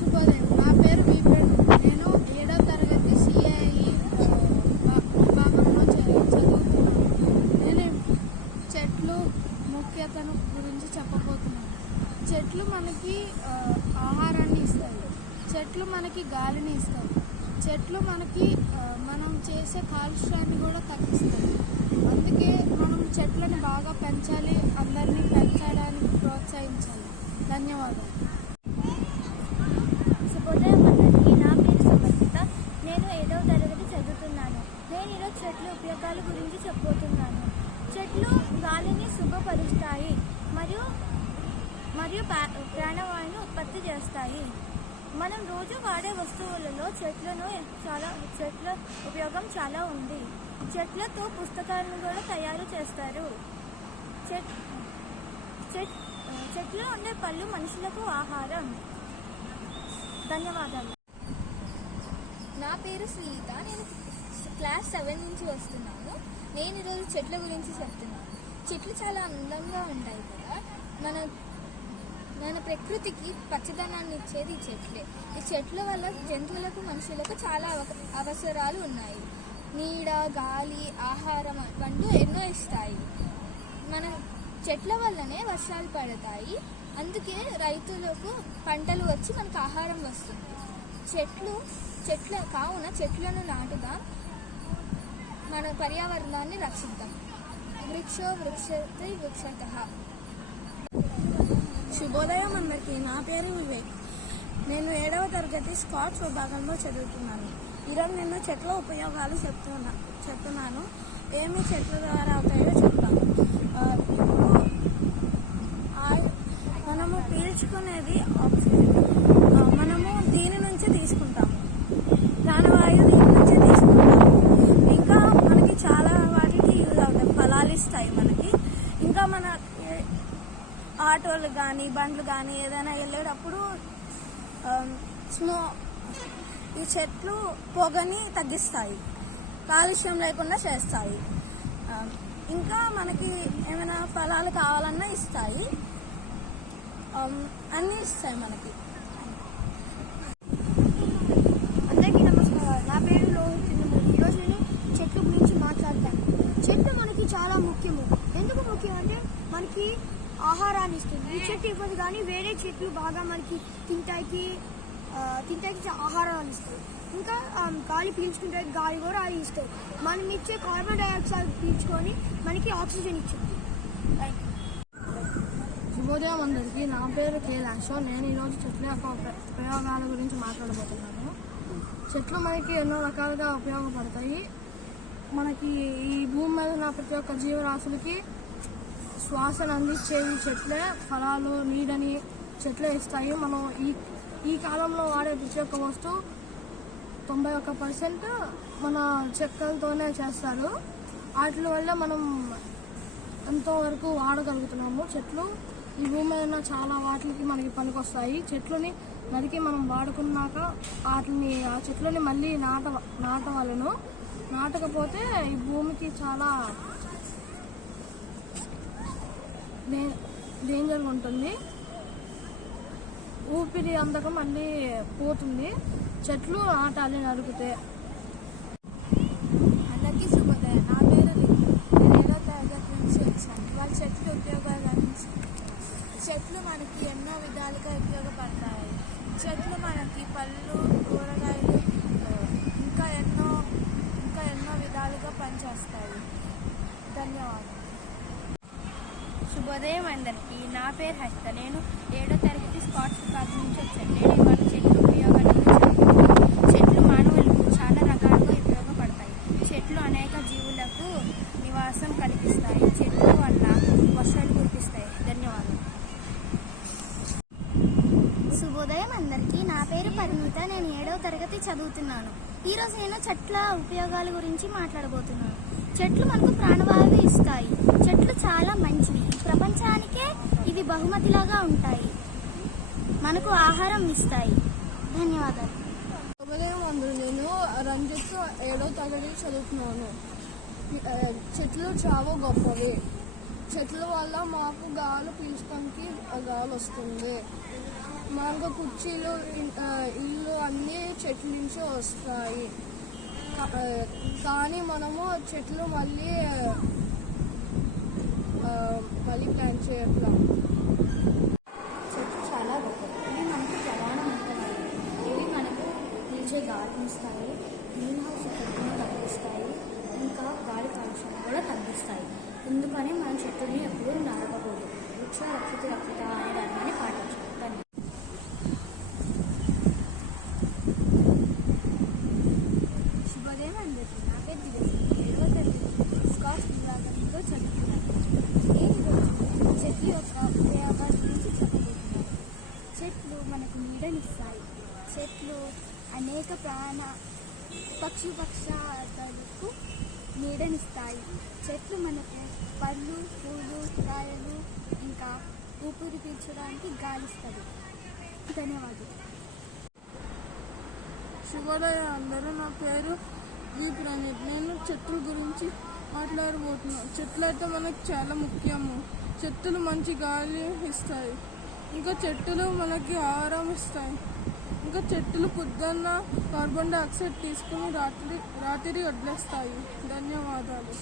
శుభోదయం. నా పేరు వీపేడు. నేను 7వ తరగతి CIE విభాగంలో చదువుతున్నాను. నేను చెట్లు ముఖ్యతను గురించి చెప్పబోతున్నాను. చెట్లు మనకి ఆహారాన్ని ఇస్తాయి. చెట్లు మనకి గాలిని ఇస్తాయి. చెట్లు మనకి మనం చేసే కాలుష్యాన్ని కూడా తగ్గిస్తాయి. అందుకే మనం చెట్లను బాగా పెంచాలి, అందరినీ పెంచడానికి ప్రోత్సహించాలి. ధన్యవాదాలు. శుభోదయం అందరికీ. నా పేరు సమర్పిత. నేను 7వ తరగతి చదువుతున్నాను. నేను ఈరోజు చెట్ల ఉపయోగాల గురించి చెప్పబోతున్నాను. చెట్లు గాలిని శుభ్రపరుస్తాయి మరియు ప్రాణవాయువును ఉత్పత్తి చేస్తాయి. మనం రోజు వాడే వస్తువులలో చెట్ల ఉపయోగం చాలా ఉంది. చెట్లతో పుస్తకాలను కూడా తయారు చేస్తారు. చెట్లు ఉండే పళ్ళు మనుషులకు ఆహారం. ధన్యవాదాలు. నా పేరు శ్రీత. నేను క్లాస్ 7 నుంచి వస్తున్నాను. నేను ఈరోజు చెట్ల గురించి చెప్తున్నాను. చెట్లు చాలా అందంగా ఉంటాయి కదా. మన ప్రకృతికి పచ్చదనాన్ని ఇచ్చేది ఈ చెట్లే. ఈ చెట్ల వల్ల జంతువులకు మనుషులకు చాలా అవసరాలు ఉన్నాయి. నీడ, గాలి, ఆహారం వంటూ ఎన్నో ఇస్తాయి. మన చెట్ల వల్లనే వర్షాలు పడతాయి. అందుకే రైతులకు పంటలు వచ్చి మనకు ఆహారం వస్తుంది. కావున చెట్లను నాటుదాం, మన పర్యావరణాన్ని రక్షిద్దాం. వృక్షో వృక్షతే వృక్షతః. శుభోదయం అందరికీ. నా పేరు వివేక్. నేను 7వ తరగతి స్కాట్స్ విభాగంలో చదువుతున్నాను. ఈరోజు నేను చెట్ల ఉపయోగాలు చెప్తున్నాను. ఏమి చెట్ల ద్వారా అవుతాయో చెప్తాను. మనము పీల్చుకునేది ఆక్సిజన్. మనము దీని నుంచి తీసుకుంటాము. ప్రాణవాయువు దీని నుంచి తీసుకుంటాము. ఇంకా మనకి చాలా వాటికి యూజ్ అవుతాయి. ఫలాలు ఇస్తాయి మనకి. ఇంకా మన ఆటోలు కానీ బండ్లు కానీ ఏదైనా వెళ్ళేటప్పుడు ఈ చెట్లు పొగని తగ్గిస్తాయి, కాలుష్యం లేకుండా చేస్తాయి. ఇంకా మనకి ఏమైనా ఫలాలు కావాలన్నా ఇస్తాయి. అన్నీ ఇస్తాయి మనకి. అందరికీ నమస్కారం. నా పేరు లోహిత్. ఈరోజు నేను చెట్ల గురించి మాట్లాడతాను. చెట్లు మనకి చాలా ముఖ్యము. ఎందుకు ముఖ్యం అంటే మనకి ఆహారాన్ని ఇస్తుంది. ఈ చెట్టు ఇవ్వదు కానీ వేరే చెట్లు బాగా మనకి తింటాయికి ఆహారాన్ని ఇస్తాయి. ఇంకా గాలి పీల్చుకుంటే గాలి కూడా అది ఇస్తాయి. మనం ఇచ్చే కార్బన్ డైఆక్సైడ్ పీల్చుకొని మనకి ఆక్సిజన్ ఇచ్చింది. Thank you. శుభోదయం అందరికీ. నా పేరు కైలాష్. నేను ఈరోజు చెట్ల యొక్క ఉపయోగాల గురించి మాట్లాడబోతున్నాను. చెట్లు మనకి ఎన్నో రకాలుగా ఉపయోగపడతాయి. మనకి ఈ భూమి మీద ఉన్న ప్రతి ఒక్క జీవరాశులకి శ్వాసను అందించేవి చెట్లే. ఫలాలు, నీడని చెట్లే ఇస్తాయి. మనం ఈ కాలంలో వాడే ప్రతి ఒక్క వస్తువు 91% మన చెక్కలతోనే చేస్తారు. వాటి వల్ల మనం ఎంతో వరకు వాడగలుగుతున్నాము. చెట్లు ఈ భూమి మీద చాలా వాటికి మనకి పనికొస్తాయి. చెట్లని నరికి మనం వాడుకున్నాక ఆ చెట్లని మళ్ళీ నాటవలను. నాటకపోతే ఈ భూమికి చాలా డేంజర్గా ఉంటుంది. ఊపిరి అందకం మళ్ళీ పోతుంది. చెట్లు నాటాలి నరికితే. అందరికీ శుభోదయం. నా పేరు నేను 7వ తరగతి నుంచి వచ్చాను. వాళ్ళ చెట్ల ఉపయోగాల గురించి. చెట్లు మనకి ఎన్నో విధాలుగా ఉపయోగపడతాయి. చెట్లు మనకి పళ్ళు, కూరగాయలు ఇంకా ఎన్నో విధాలుగా పనిచేస్తాయి. ధన్యవాదాలు. శుభోదయం అందరికీ. నా పేరు హర్షిత. నేను 7వ తరగతి స్కాట్స్ విభాగం నుంచి వచ్చాను. నేను ఇవాళ చెట్ల ఉపయోగాల గురించి చెప్తున్నాను. చెట్లు మానవులకు చాలా రకాలుగా ఉపయోగపడతాయి. చెట్లు అనేక జీవులకు నివాసం కల్పిస్తాయి. చెట్ల వల్ల వర్షాలు కురిపిస్తాయి. ధన్యవాదాలు. శుభోదయం అందరికీ. నా పేరు పరిణీత. నేను 7వ తరగతి చదువుతున్నాను. ఈరోజు నేను చెట్ల ఉపయోగాల గురించి మాట్లాడబోతున్నాను. చెట్లు మనకు ప్రాణవాయువు ఇస్తాయి. చెట్లు చాలా మంచివి. ప్రపంచానికే ఇవి బహుమతిలాగా ఉంటాయి. మనకు ఆహారం ఇస్తాయి. ధన్యవాదాలు. శుభోదయం అందరూ. నేను రంజిత్ 7వ తరగతి చదువుతున్నాను. చెట్లు చాలా గొప్పవి. చెట్ల వల్ల మాకు గాలి పీల్చడానికి గాలి వస్తుంది. మనకు కుర్చీలు ఇల్లు అన్నీ చెట్ల నుంచి వస్తాయి. కానీ మనము చెట్లు మళ్ళీ ప్లాన్ చేయట్లా. చెట్లు చాలా గొప్పవి. ఇవి మనకు ప్రధానం ఉంటుంది. ఇవి మనకు పీల్చే గాలిని ఇస్తాయి, గ్రీన్ హౌస్ ఎఫెక్ట్ను తగ్గిస్తాయి, ఇంకా గాలి కాలుష్యం కూడా తగ్గిస్తాయి. ఎందుకని మనం చెట్టుని ఎప్పుడూ నరకకూడదు. వృక్ష రక్షిత రక్షిత అనే ధర్మాన్ని పాటించాలి. శుభోదయం అందరికీ. నా పేరు దివ్య. 7వ తరగతి స్కాచ్ విభాగంలో చదువుతున్నాను. నేను ఈరోజు చెట్ల యొక్క ఉపయోగాల గురించి చెప్పబోతున్నాను. చెట్లు మనకు నీడనిస్తాయి. చెట్లు అనేక పక్షాలకు నీడనిస్తాయి. చెట్లు మనకు పళ్ళు, పూలు, కాయలు, ఇంకా ఊపిరి పీల్చడానికి గాలిస్తుంది. ధన్యవాదాలు. శుభోదయం అందరూ. నా పేరు వి ప్రణీత్. నేను చెట్ల గురించి మాట్లాడబోతున్నాను. చెట్లు అయితే మనకు చాలా ముఖ్యము. చెట్లు మంచి గాలి ఇస్తాయి, ఇంకా చెట్లు మనకి ఆహారం ఇస్తాయి, ఇంకా చెట్లు పొద్దున్న కార్బన్ డైఆక్సైడ్ తీసుకుని రాత్రి వదిలేస్తాయి. ధన్యవాదాలు.